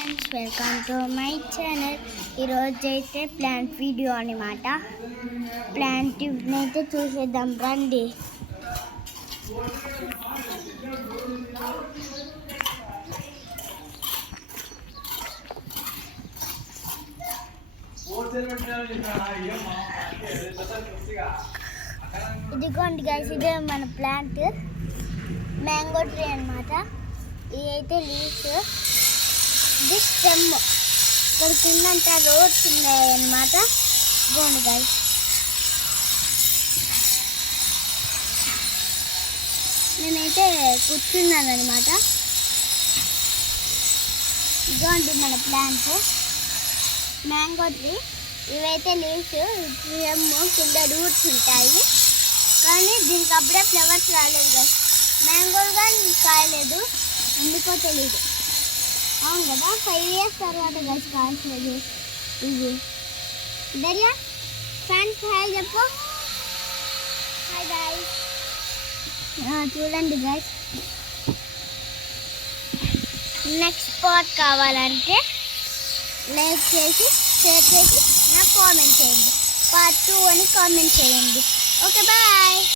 Friends, welcome to my channel. ఈరోజు అయితే plant video అనమాట. ప్లాంట్ అయితే చూసేద్దాం రండి. ఇదిగోండి గైస్, ఇదే మన ప్లాంట్ మ్యాంగో ట్రీ అనమాట. ఇదైతే లీవ్స్, ఇది స్టెమ్. ఇక్కడ కిందంతా రోడ్స్ ఉన్నాయి అనమాట. ఇదిగోండి గైస్, నేనైతే కూర్చున్నాను అనమాట. ఇదిగోండి మన ప్లాంట్ మ్యాంగో ట్రీ. ఇవైతే లీవ్స్, స్టెమ్, కింద రూట్స్ ఉంటాయి. కానీ దీనికి అప్పుడే ఫ్లవర్స్ రాలేదు గైస్. మ్యాంగోలు కానీ కాయలేదు, ఎందుకో తెలీదు. అవును కదా, 5 years తర్వాత గైస్ కాయలేదు ఇది. దర్యా ఫ్రెండ్స్ హాయ్ చెప్పు. Hi guys. చూడండి గైస్, నెక్స్ట్ పార్ట్ కావాలంటే లైక్ చేసి షేర్ చేసి నాకు కామెంట్ చేయండి. పార్ట్ 2 అని కామెంట్ చేయండి. Okay bye.